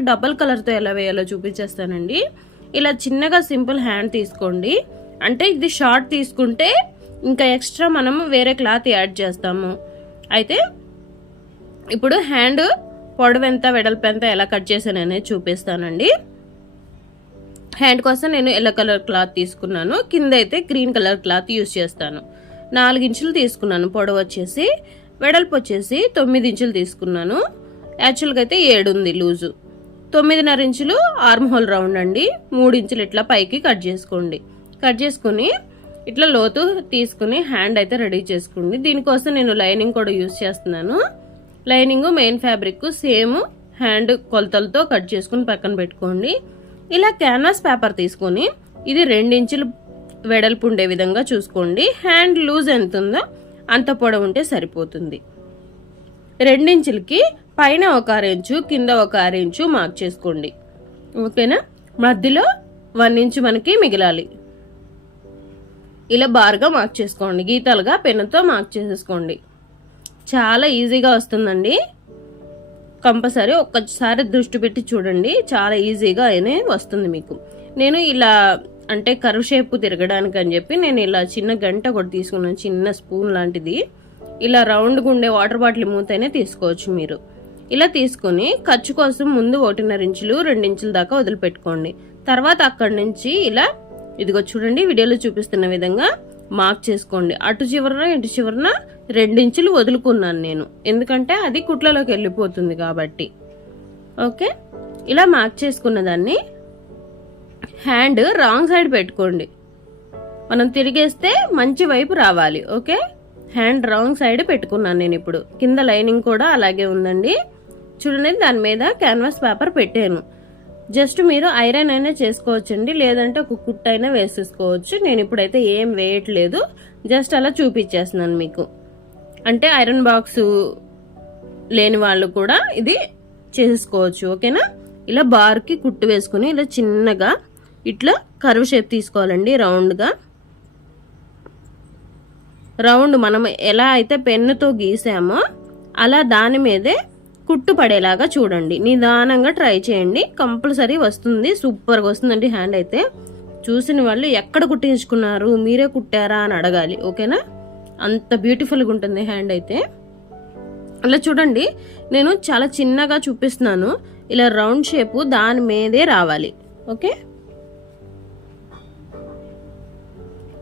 Double కలర్తో ఎలా వేయాలో చూపించేస్తానండి. ఇలా చిన్నగా సింపుల్ హ్యాండ్ తీసుకోండి. అంటే ఇది షార్ట్ తీసుకుంటే ఇంకా ఎక్స్ట్రా మనం వేరే క్లాత్ యాడ్ చేస్తాము. అయితే ఇప్పుడు హ్యాండ్ పొడవు ఎంత వెడల్పు ఎంత ఎలా కట్ చేశాను అనేది చూపిస్తానండి. హ్యాండ్ కోసం నేను ఎల్లో కలర్ క్లాత్ తీసుకున్నాను. కింద అయితే గ్రీన్ కలర్ క్లాత్ యూస్ చేస్తాను. నాలుగు ఇంచులు తీసుకున్నాను పొడవు వచ్చేసి. వెడల్పు వచ్చేసి తొమ్మిది ఇంచులు తీసుకున్నాను. యాక్చువల్గా అయితే ఏడు ఉంది లూజు. తొమ్మిదిన్నర ఇంచులు ఆర్మ్ హోల్ రౌండ్ అండి. మూడు ఇంచులు ఇట్లా పైకి కట్ చేసుకోండి. కట్ చేసుకుని ఇట్లా లోతు తీసుకుని హ్యాండ్ అయితే రెడీ చేసుకోండి. దీనికోసం నేను లైనింగ్ కూడా యూజ్ చేస్తున్నాను. Lining main fabric same hand కొలతలతో కట్ చేసుకుని పక్కన పెట్టుకోండి. ఇలా క్యాన్వాస్ పేపర్ తీసుకొని ఇది రెండించులు వెడల్పు ఉండే విధంగా చూసుకోండి. హ్యాండ్ లూజ్ ఎంత ఉందో అంత పొడవు ఉంటే సరిపోతుంది. రెండించులకి పైన ఒక ఇంచు కింద ఒక ఇంచు మార్క్ చేసుకోండి. ఓకేనా? మధ్యలో వన్ ఇంచు మనకి మిగిలాలి. ఇలా బార్గా మార్క్ చేసుకోండి. గీతాలుగా పెన్నుతో మార్క్ చేసేసుకోండి. చాలా ఈజీగా వస్తుందండి. కంపల్సరీ ఒక్కసారి దృష్టి పెట్టి చూడండి. చాలా ఈజీగా అయినే వస్తుంది మీకు. నేను ఇలా అంటే కరువు షేప్ తిరగడానికి అని చెప్పి నేను ఇలా చిన్న గంట ఒకటి తీసుకున్నాను. చిన్న స్పూన్ లాంటిది. ఇలా రౌండ్గా ఉండే వాటర్ బాటిల్ మూతైనా తీసుకోవచ్చు మీరు. ఇలా తీసుకొని ఖర్చు కోసం ముందు ఒకటిన్నర ఇంచులు రెండించుల దాకా వదిలిపెట్టుకోండి. తర్వాత అక్కడి నుంచి ఇలా ఇదిగో చూడండి వీడియోలో చూపిస్తున్న విధంగా మార్క్ చేసుకోండి. అటు చివరన ఇటు చివరన రెండించులు వదులుకున్నాను నేను. ఎందుకంటే అది కుట్లలోకి వెళ్ళిపోతుంది కాబట్టి. ఓకే? ఇలా మార్క్ చేసుకున్న దాన్ని హ్యాండ్ రాంగ్ సైడ్ పెట్టుకోండి. మనం తిరిగేస్తే మంచి వైపు రావాలి. ఓకే? హ్యాండ్ రాంగ్ సైడ్ పెట్టుకున్నాను నేను ఇప్పుడు. కింద లైనింగ్ కూడా అలాగే ఉందండి. చూడండి దాని మీద క్యాన్వాస్ పేపర్ పెట్టాను. జస్ట్ మీరు ఐరన్ అయినా చేసుకోవచ్చండి లేదంటే ఒక కుట్ అయినా వేసేసుకోవచ్చు. నేను ఇప్పుడైతే ఏం వేయట్లేదు జస్ట్ అలా చూపించేస్తున్నాను మీకు. అంటే ఐరన్ బాక్స్ లేని వాళ్ళు కూడా ఇది చేసుకోవచ్చు ఓకేనా? ఇలా బార్కి కుట్టు వేసుకుని ఇలా చిన్నగా ఇట్లా కరువు షేప్ తీసుకోవాలండి రౌండ్గా రౌండ్ మనం ఎలా అయితే పెన్నుతో గీసామో అలా దాని మీదే కుట్టు పడేలాగా చూడండి. నిదానంగా ట్రై చేయండి. కంపల్సరీ వస్తుంది. సూపర్గా వస్తుందండి హ్యాండ్ అయితే. చూసిన వాళ్ళు ఎక్కడ కుట్టించుకున్నారు? మీరే కుట్టారా అని అడగాలి. ఓకేనా? అంత బ్యూటిఫుల్గా ఉంటుంది హ్యాండ్ అయితే. అలా చూడండి. నేను చాలా చిన్నగా చూపిస్తున్నాను. ఇలా రౌండ్ షేపు దాని మీదే రావాలి. ఓకే?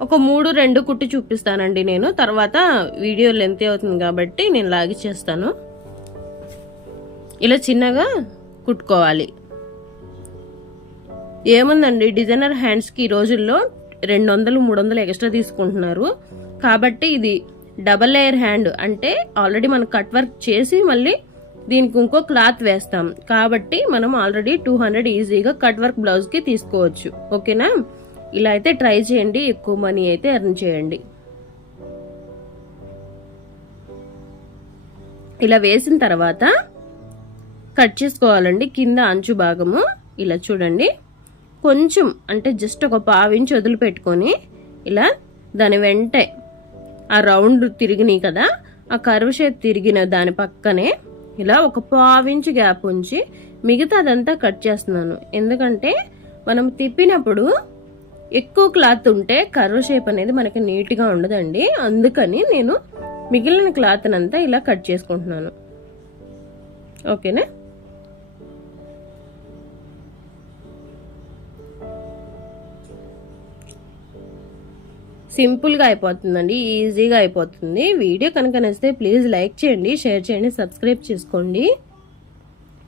ఒక మూడు రెండు కుట్టి చూపిస్తానండి నేను. తర్వాత వీడియో లెంత్ అవుతుంది కాబట్టి నేను లాగిచ్చేస్తాను ఇలా చిన్నగా కుట్టుకోవాలి. ఏముందండి? డిజైనర్ హ్యాండ్స్కి ఈ రోజుల్లో రెండు వందలు మూడు వందలు ఎక్స్ట్రా తీసుకుంటున్నారు. కాబట్టి ఇది డబల్ లేయర్ హ్యాండ్ అంటే ఆల్రెడీ మనం కట్ వర్క్ చేసి మళ్ళీ దీనికి ఇంకో క్లాత్ వేస్తాం. కాబట్టి మనం ఆల్రెడీ టూ హండ్రెడ్ ఈజీగా కట్ వర్క్ బ్లౌజ్కి తీసుకోవచ్చు. ఓకేనా? ఇలా అయితే ట్రై చేయండి. ఎక్కువ మనీ అయితే ఎర్న్ చేయండి. ఇలా వేసిన తర్వాత కట్ చేసుకోవాలండి. కింద అంచు భాగము. ఇలా చూడండి. కొంచెం అంటే జస్ట్ ఒక పావించి వదిలిపెట్టుకొని ఇలా దాని వెంటే ఆ రౌండ్ తిరిగినాయి కదా ఆ కర్వ్ షేప్ తిరిగిన దాని పక్కనే ఇలా ఒక పావించి గ్యాప్ ఉంచి మిగతా అదంతా కట్ చేస్తున్నాను. ఎందుకంటే మనం తిప్పినప్పుడు ఎక్కువ క్లాత్ ఉంటే కర్వ్ షేప్ అనేది మనకి నీట్గా ఉండదండి. అందుకని నేను మిగిలిన క్లాత్ అంతా ఇలా కట్ చేసుకుంటున్నాను. ఓకేనా? సింపుల్గా అయిపోతుందండి ఈజీగా అయిపోతుంది. వీడియో కనుక నచ్చితే ప్లీజ్ లైక్ చేయండి షేర్ చేయండి సబ్స్క్రైబ్ చేసుకోండి.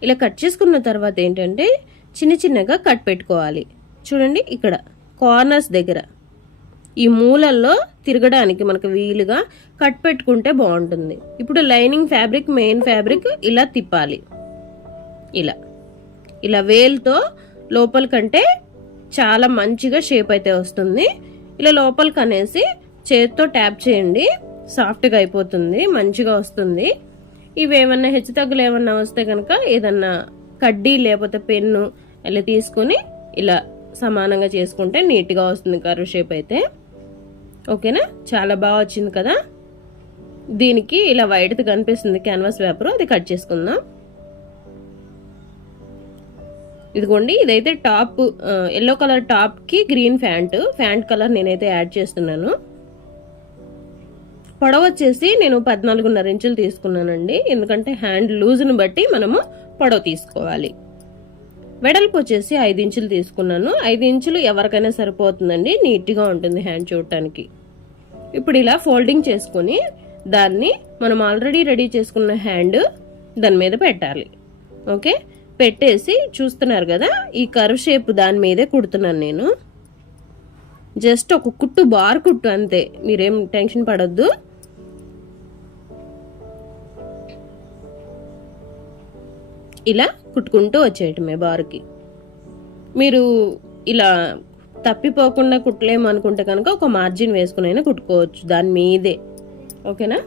ఇలా కట్ చేసుకున్న తర్వాత ఏంటంటే చిన్న చిన్నగా కట్ పెట్టుకోవాలి. చూడండి ఇక్కడ కార్నర్స్ దగ్గర. ఈ మూలల్లో తిరగడానికి మనకు వీలుగా కట్ పెట్టుకుంటే బాగుంటుంది. ఇప్పుడు లైనింగ్ ఫ్యాబ్రిక్ మెయిన్ ఫ్యాబ్రిక్ ఇలా తిప్పాలి. ఇలా. ఇలా వేల్తో లోపల కంటే చాలా మంచిగా షేప్ అయితే వస్తుంది. ఇలా లోపలికి అనేసి చేతితో ట్యాప్ చేయండి. సాఫ్ట్గా అయిపోతుంది మంచిగా వస్తుంది. ఇవి ఏమన్నా హెచ్చు తగ్గులు ఏమన్నా వస్తే కనుక ఏదన్నా కడ్డీ లేకపోతే పెన్ను ఇలా తీసుకొని ఇలా సమానంగా చేసుకుంటే నీట్గా వస్తుంది కర్వ్ షేప్ అయితే. ఓకేనా? చాలా బాగా వచ్చింది కదా? దీనికి ఇలా వైట్ది కనిపిస్తుంది క్యాన్వాస్ పేపర్. అది కట్ చేసుకుందాం. ఇదిగోండి ఇదైతే టాప్ ఎల్లో కలర్ టాప్కి గ్రీన్ ఫ్యాంట్ ఫ్యాంట్ కలర్ నేనైతే యాడ్ చేస్తున్నాను. పొడవ వచ్చేసి నేను పద్నాలుగున్నర ఇంచులు తీసుకున్నానండి. ఎందుకంటే హ్యాండ్ లూజ్ని బట్టి మనము పొడవ తీసుకోవాలి. వెడల్పు వచ్చేసి ఐదు ఇంచులు తీసుకున్నాను. ఐదు ఇంచులు ఎవరికైనా సరిపోతుందండి. నీట్గా ఉంటుంది హ్యాండ్ చూడటానికి. ఇప్పుడు ఇలా ఫోల్డింగ్ చేసుకొని దాన్ని మనం ఆల్రెడీ రెడీ చేసుకున్న హ్యాండ్ దాని మీద పెట్టాలి. ఓకే? పెట్టేసి చూస్తున్నారు కదా ఈ కర్వ్ షేప్ దాని మీదే కుడుతున్నాను నేను. జస్ట్ ఒక కుట్టు బార్ కుట్టు అంతే. మీరేం టెన్షన్ పడద్దు. ఇలా కుట్టుకుంటూ వచ్చేయటమే బార్కి. మీరు ఇలా తప్పిపోకుండా కుట్టలేము అనుకుంటే కనుక ఒక మార్జిన్ వేసుకునైనా కుట్టుకోవచ్చు దాని మీదే. ఓకేనా?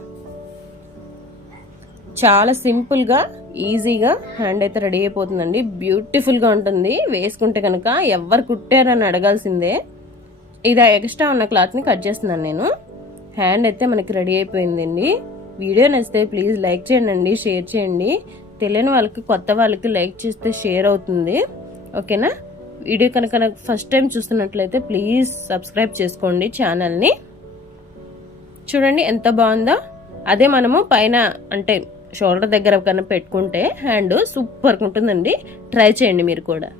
చాలా సింపుల్గా ఈజీగా హ్యాండ్ అయితే రెడీ అయిపోతుందండి. బ్యూటిఫుల్గా ఉంటుంది. వేసుకుంటే కనుక ఎవరు కుట్టారని అడగాల్సిందే. ఇది ఎక్స్ట్రా ఉన్న క్లాత్ని కట్ చేస్తున్నాను నేను. హ్యాండ్ అయితే మనకి రెడీ అయిపోయిందండి. వీడియో నచ్చితే ప్లీజ్ లైక్ చేయండి షేర్ చేయండి. తెలియని వాళ్ళకి కొత్త వాళ్ళకి లైక్ చేస్తే షేర్ అవుతుంది. ఓకేనా వీడియో కనుక నాకు ఫస్ట్ టైం చూస్తున్నట్లయితే ప్లీజ్ సబ్స్క్రైబ్ చేసుకోండి ఛానల్ని చూడండి ఎంత బాగుందో. అదే మనము పైన అంటే షోల్డర్ దగ్గర కన్నా పెట్టుకుంటే హ్యాండ్ సూపర్గా ఉంటుందండి. ట్రై చేయండి మీరు కూడా.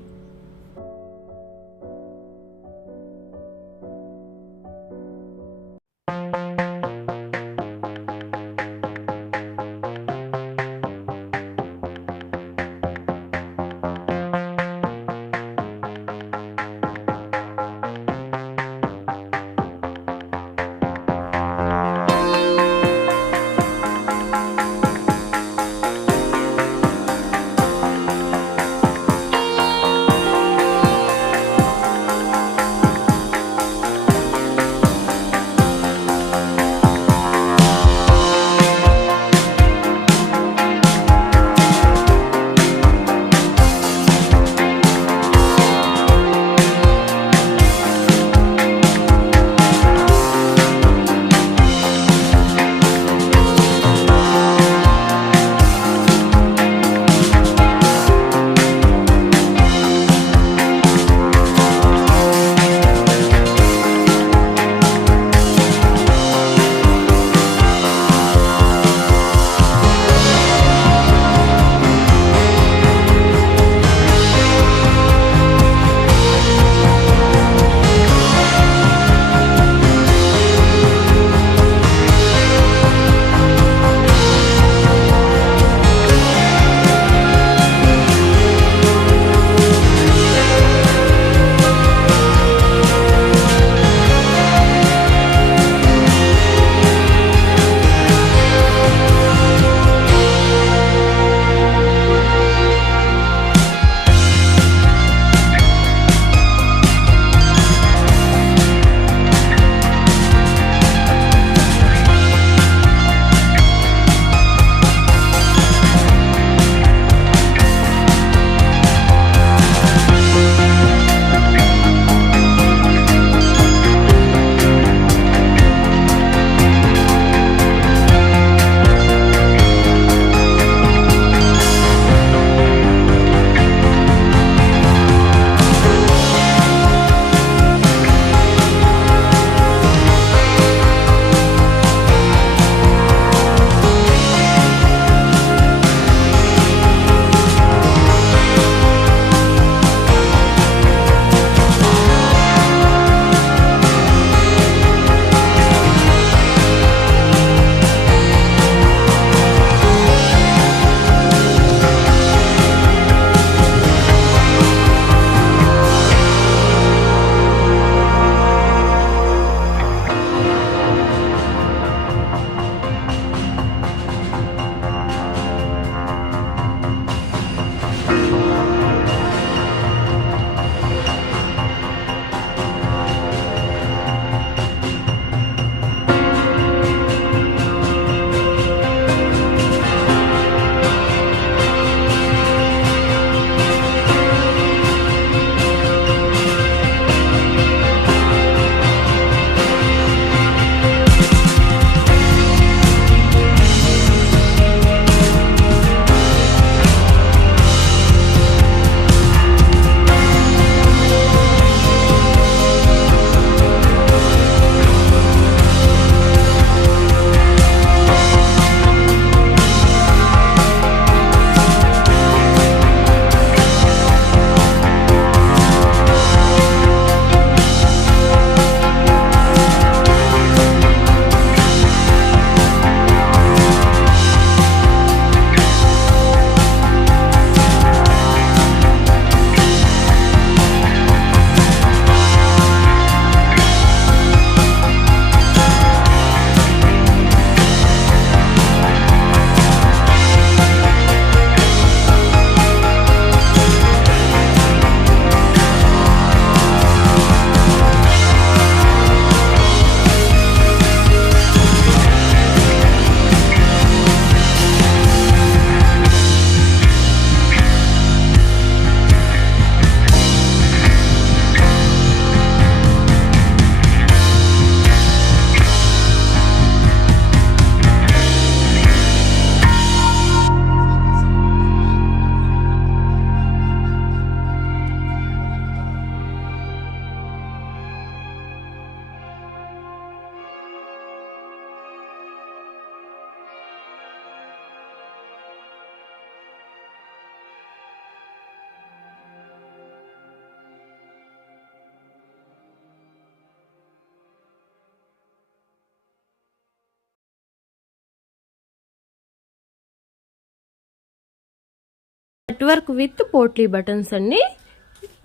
నెట్వర్క్ విత్ పోట్లీ బటన్స్ అండి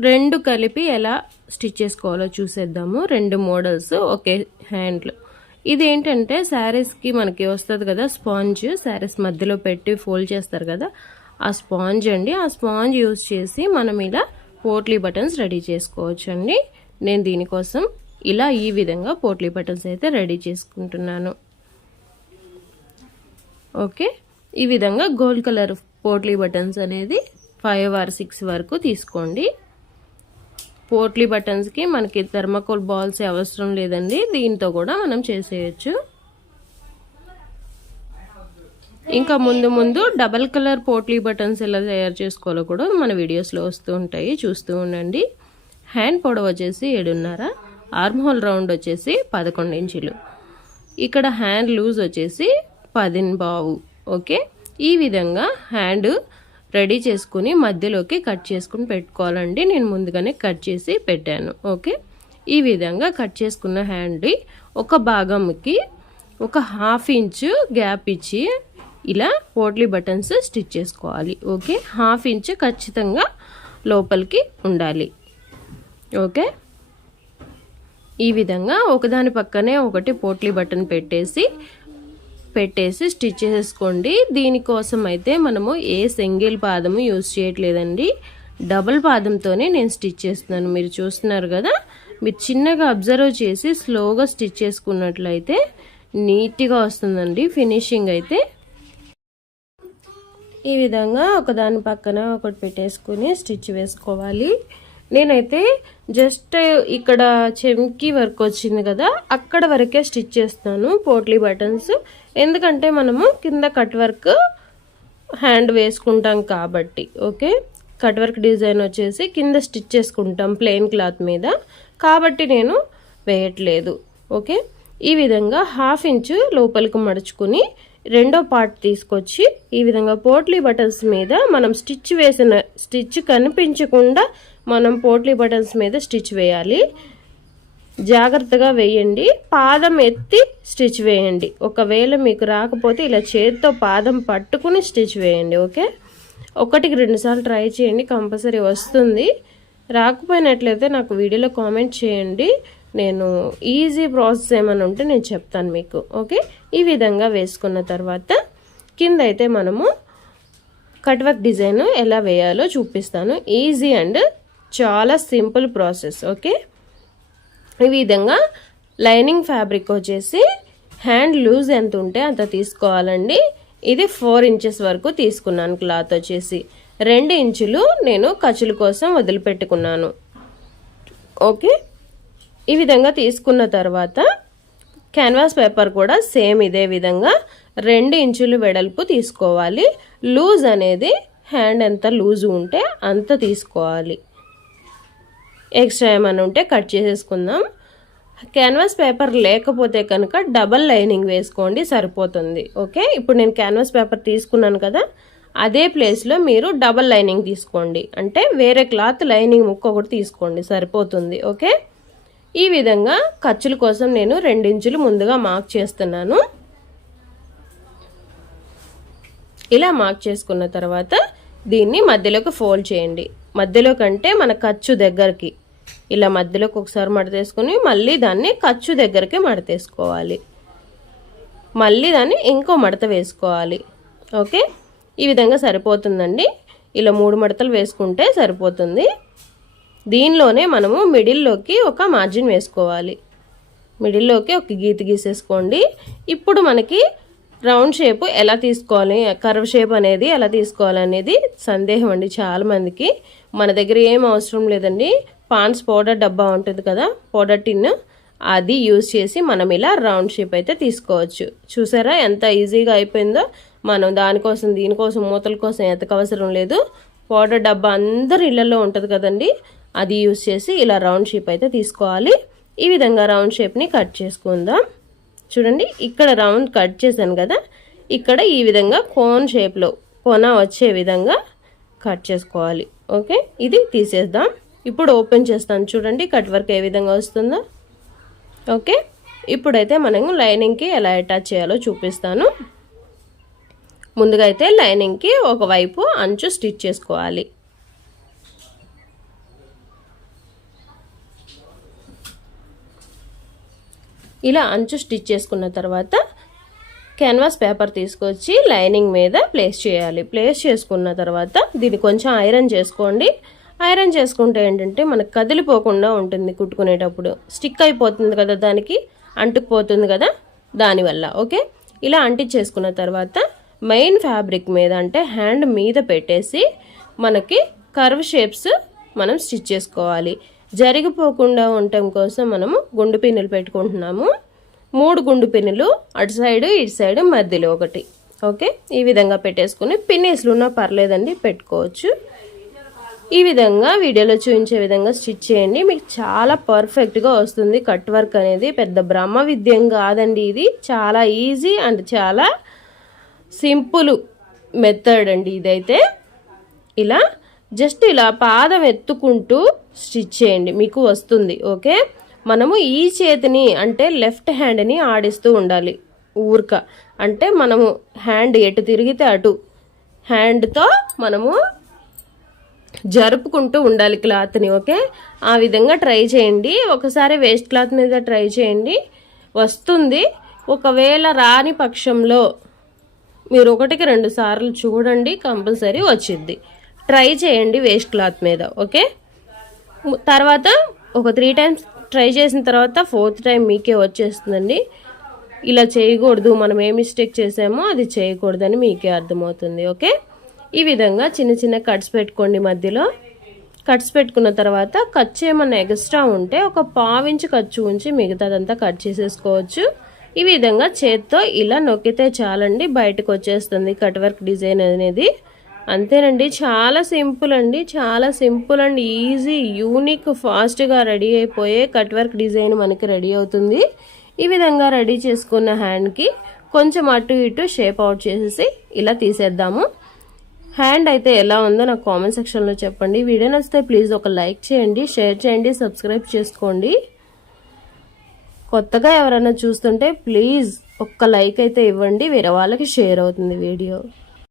రెండు కలిపి ఎలా స్టిచ్ చేసుకోవాలో చూసేద్దాము. రెండు మోడల్స్ ఒకే హ్యాండ్లు. ఇది ఏంటంటే శారీస్కి మనకి వస్తుంది కదా స్పాంజ్. శారీస్ మధ్యలో పెట్టి ఫోల్డ్ చేస్తారు కదా. ఆ స్పాంజ్ అండి. ఆ స్పాంజ్ యూస్ చేసి మనం ఇలా పోట్లీ బటన్స్ రెడీ చేసుకోవచ్చండి. నేను దీనికోసం ఇలా ఈ విధంగా పోట్లీ బటన్స్ అయితే రెడీ చేసుకుంటున్నాను. ఓకే. ఈ విధంగా గోల్డ్ కలర్ పోట్లీ బటన్స్ అనేది ఫైవ్ ఆర్ సిక్స్ వరకు తీసుకోండి. పోట్లీ బటన్స్కి మనకి థర్మకోల్ బాల్స్ అవసరం లేదండి. దీంతో కూడా మనం చేసేయచ్చు. ఇంకా ముందు ముందు డబల్ కలర్ పోట్లీ బటన్స్ ఎలా తయారు చేసుకోవాలో కూడా మన వీడియోస్లో వస్తూ ఉంటాయి. చూస్తూ ఉండండి. హ్యాండ్ పొడవు వచ్చేసి ఏడున్నర ఆర్మ్ హోల్ రౌండ్ వచ్చేసి పదకొండు ఇంచులు. ఇక్కడ హ్యాండ్ లూజ్ వచ్చేసి పదిన్ బావు ఓకే? ఈ విధంగా హ్యాండ్ రెడీ చేసుకుని మధ్యలోకి కట్ చేసుకుని పెట్టుకోవాలండి. నేను ముందుగానే కట్ చేసి పెట్టాను. ఓకే ఈ విధంగా కట్ చేసుకున్న హ్యాండ్ ఒక భాగంకి ఒక హాఫ్ ఇంచు గ్యాప్ ఇచ్చి ఇలా పోట్లీ బటన్స్ స్టిచ్ చేసుకోవాలి. ఓకే హాఫ్ ఇంచ్ ఖచ్చితంగా లోపలికి ఉండాలి. ఓకే ఈ విధంగా ఒకదాని పక్కనే ఒకటి పోట్లీ బటన్ పెట్టేసి పెట్టేసి స్టిచ్ చేసుకోండి. దీనికోసం అయితే మనము ఏ సింగిల్ పాదము యూజ్ చేయట్లేదండి. డబుల్ పాదంతోనే నేను స్టిచ్ చేస్తున్నాను. మీరు చూస్తున్నారు కదా మీరు చిన్నగా అబ్జర్వ్ చేసి స్లోగా స్టిచ్ చేసుకున్నట్లయితే నీట్గా వస్తుందండి ఫినిషింగ్ అయితే. ఈ విధంగా ఒకదాని పక్కన ఒకటి పెట్టేసుకుని స్టిచ్ వేసుకోవాలి. నేనైతే జస్ట్ ఇక్కడ చెంకి వర్క్ వచ్చింది కదా అక్కడ వరకే స్టిచ్ చేస్తాను పోట్లీ బటన్స్. ఎందుకంటే మనము కింద కట్ వర్క్ హ్యాండ్ వేసుకుంటాం కాబట్టి ఓకే? కట్ వర్క్ డిజైన్ వచ్చేసి కింద స్టిచ్ చేసుకుంటాం ప్లెయిన్ క్లాత్ మీద. కాబట్టి నేను వేయట్లేదు ఓకే? ఈ విధంగా హాఫ్ ఇంచు లోపలికి మడుచుకుని రెండో పార్ట్ తీసుకొచ్చి ఈ విధంగా పోట్లీ బటన్స్ మీద మనం స్టిచ్ వేసిన స్టిచ్ కనిపించకుండా మనం పోట్లీ బటన్స్ మీద స్టిచ్ వేయాలి. జాగ్రత్తగా వేయండి. పాదం ఎత్తి స్టిచ్ వేయండి. ఒకవేళ మీకు రాకపోతే ఇలా చేతితో పాదం పట్టుకుని స్టిచ్ వేయండి ఓకే? ఒకటికి రెండుసార్లు ట్రై చేయండి కంపల్సరీ వస్తుంది. రాకపోయినట్లయితే నాకు వీడియోలో కామెంట్ చేయండి. నేను ఈజీ ప్రాసెస్ ఏమైనా ఉంటే నేను చెప్తాను మీకు ఓకే? ఈ విధంగా వేసుకున్న తర్వాత కింద అయితే మనము కట్ వర్క్ డిజైన్ ఎలా వేయాలో చూపిస్తాను. ఈజీ అండ్ చాలా సింపుల్ ప్రాసెస్ ఓకే? ఈ విధంగా లైనింగ్ ఫ్యాబ్రిక్ వచ్చేసి హ్యాండ్ లూజ్ ఎంత ఉంటే అంత తీసుకోవాలండి. ఇది ఫోర్ ఇంచెస్ వరకు తీసుకున్నాను క్లాత్ వచ్చేసి. రెండు ఇంచులు నేను ఖర్చుల కోసం వదిలిపెట్టుకున్నాను. ఓకే? ఈ విధంగా తీసుకున్న తర్వాత క్యాన్వాస్ పేపర్ కూడా సేమ్ ఇదే విధంగా రెండు ఇంచులు వెడల్పు తీసుకోవాలి. లూజ్ అనేది హ్యాండ్ ఎంత లూజ్ ఉంటే అంత తీసుకోవాలి. ఎక్స్ట్రా ఏమైనా ఉంటే కట్ చేసేసుకుందాం. క్యాన్వాస్ పేపర్ లేకపోతే కనుక డబల్ లైనింగ్ వేసుకోండి సరిపోతుంది. ఓకే ఇప్పుడు నేను క్యాన్వాస్ పేపర్ తీసుకున్నాను కదా అదే ప్లేస్లో మీరు డబల్ లైనింగ్ తీసుకోండి. అంటే వేరే క్లాత్ లైనింగ్ ముక్క ఒకటి తీసుకోండి సరిపోతుంది. ఓకే ఈ విధంగా ఖర్చుల కోసం నేను రెండించులు ముందుగా మార్క్ చేస్తున్నాను. ఇలా మార్క్ చేసుకున్న తర్వాత దీన్ని మధ్యలోకి ఫోల్డ్ చేయండి. మధ్యలో కంటే మన ఖర్చు దగ్గరికి. ఇలా మధ్యలోకి ఒకసారి మడతేసుకుని మళ్ళీ దాన్ని ఖర్చు దగ్గరికి మడతేసుకోవాలి మళ్ళీ దాన్ని ఇంకో మడత వేసుకోవాలి. ఓకే? ఈ విధంగా సరిపోతుందండి. ఇలా మూడు మడతలు వేసుకుంటే సరిపోతుంది. దీనిలోనే మనము మిడిల్లోకి ఒక మార్జిన్ వేసుకోవాలి. మిడిల్లోకి ఒక గీత గీసేసుకోండి. ఇప్పుడు మనకి రౌండ్ షేప్ ఎలా తీసుకోవాలి కర్వ్ షేప్ అనేది ఎలా తీసుకోవాలి అనేది సందేహం అండి చాలామందికి మన దగ్గర ఏం అవసరం లేదండి. పాన్స్ పౌడర్ డబ్బా ఉంటుంది కదా పౌడర్ టిన్ అది యూజ్ చేసి మనం ఇలా రౌండ్ షేప్ అయితే తీసుకోవచ్చు. చూసారా ఎంత ఈజీగా అయిపోయిందో? మనం దానికోసం దీనికోసం మూతల కోసం ఎతక అవసరం లేదు. పౌడర్ డబ్బా అందరి ఇళ్ళలో ఉంటుంది కదండి. అది యూజ్ చేసి ఇలా రౌండ్ షేప్ అయితే తీసుకోవాలి. ఈ విధంగా రౌండ్ షేప్ని కట్ చేసుకుందాం. చూడండి ఇక్కడ రౌండ్ కట్ చేశాను కదా. ఇక్కడ ఈ విధంగా కోన్ షేప్లో కొన వచ్చే విధంగా కట్ చేసుకోవాలి. ఓకే ఇది తీసేద్దాం. ఇప్పుడు ఓపెన్ చేస్తాను. చూడండి కట్ వర్క్ ఏ విధంగా వస్తుందో. ఓకే ఇప్పుడైతే మనం లైనింగ్కి ఎలా అటాచ్ చేయాలో చూపిస్తాను. ముందుగా అయితే లైనింగ్కి ఒకవైపు అంచు స్టిచ్ చేసుకోవాలి. ఇలా అంచు స్టిచ్ చేసుకున్న తర్వాత క్యాన్వాస్ పేపర్ తీసుకొచ్చి లైనింగ్ మీద ప్లేస్ చేయాలి. ప్లేస్ చేసుకున్న తర్వాత దీన్ని కొంచెం ఐరన్ చేసుకోండి. ఐరన్ చేసుకుంటే ఏంటంటే మనకు కదిలిపోకుండా ఉంటుంది కుట్టుకునేటప్పుడు. స్టిక్ అయిపోతుంది కదా దానికి అంటుకుపోతుంది కదా దానివల్ల ఓకే? ఇలా అంటించేసుకున్న తర్వాత మెయిన్ ఫ్యాబ్రిక్ మీద అంటే హ్యాండ్ మీద పెట్టేసి మనకి కర్వ్ షేప్స్ మనం స్టిచ్ చేసుకోవాలి. జరిగిపోకుండా ఉండటం కోసం మనము గుండు పిన్నులు పెట్టుకుంటున్నాము. మూడు గుండు పిన్నులు అటు సైడ్ ఇటు సైడ్ మధ్యలో ఒకటి. ఓకే? ఈ విధంగా పెట్టేసుకుని పిన్నేసులు ఉన్నా పర్లేదండి పెట్టుకోవచ్చు. ఈ విధంగా వీడియోలో చూపించే విధంగా స్టిచ్ చేయండి. మీకు చాలా పర్ఫెక్ట్గా వస్తుంది. కట్ వర్క్ అనేది పెద్ద బ్రహ్మ విద్యం కాదండి ఇది. చాలా ఈజీ అండ్ చాలా సింపుల్ మెథడ్ అండి ఇదైతే. ఇలా జస్ట్ ఇలా పాదం ఎత్తుకుంటూ స్టిచ్ చేయండి మీకు వస్తుంది ఓకే? మనము ఈ చేతిని అంటే లెఫ్ట్ హ్యాండ్ని ఆడిస్తూ ఉండాలి ఊరక. అంటే మనము హ్యాండ్ ఎటు తిరిగితే అటు. హ్యాండ్తో మనము జరుపుకుంటూ ఉండాలి క్లాత్ని ఓకే? ఆ విధంగా ట్రై చేయండి. ఒకసారి వేస్ట్ క్లాత్ మీద ట్రై చేయండి. వస్తుంది. ఒకవేళ రాని పక్షంలో మీరు ఒకటికి రెండు సార్లు చూడండి కంపల్సరీ వచ్చింది ట్రై చేయండి వేస్ట్ క్లాత్ మీద ఓకే? తర్వాత ఒక త్రీ టైమ్స్ ట్రై చేసిన తర్వాత ఫోర్త్ టైం మీకే వచ్చేస్తుందండి. ఇలా చేయకూడదు మనం ఏ మిస్టేక్ చేసామో అది చేయకూడదని మీకే అర్థమవుతుంది ఓకే? ఈ విధంగా చిన్న చిన్న కట్స్ పెట్టుకోండి మధ్యలో. కట్స్ పెట్టుకున్న తర్వాత ఖర్చు ఏమన్నా ఎక్స్ట్రా ఉంటే ఒక పావించి ఖర్చు ఉంచి మిగతాదంతా కట్ చేసేసుకోవచ్చు. ఈ విధంగా చేత్తో ఇలా నొక్కితే చాలండి బయటకు వచ్చేస్తుంది కట్ వర్క్ డిజైన్ అనేది. అంతేనండి. చాలా సింపుల్ అండి. చాలా సింపుల్ అండ్ ఈజీ యూనిక్ ఫాస్ట్గా రెడీ అయిపోయే కట్ వర్క్ డిజైన్ మనకి రెడీ అవుతుంది. ఈ విధంగా రెడీ చేసుకున్న హ్యాండ్కి కొంచెం అటు ఇటు షేప్ అవుట్ చేసేసి ఇలా తీసేద్దాము. హ్యాండ్ అయితే ఎలా ఉందో నాకు కామెంట్ సెక్షన్లో చెప్పండి. వీడియో నచ్చితే ప్లీజ్ ఒక లైక్ చేయండి షేర్ చేయండి సబ్స్క్రైబ్ చేసుకోండి. కొత్తగా ఎవరైనా చూస్తుంటే ప్లీజ్ ఒక్క లైక్ అయితే ఇవ్వండి. వేరే వాళ్ళకి షేర్ అవుతుంది వీడియో.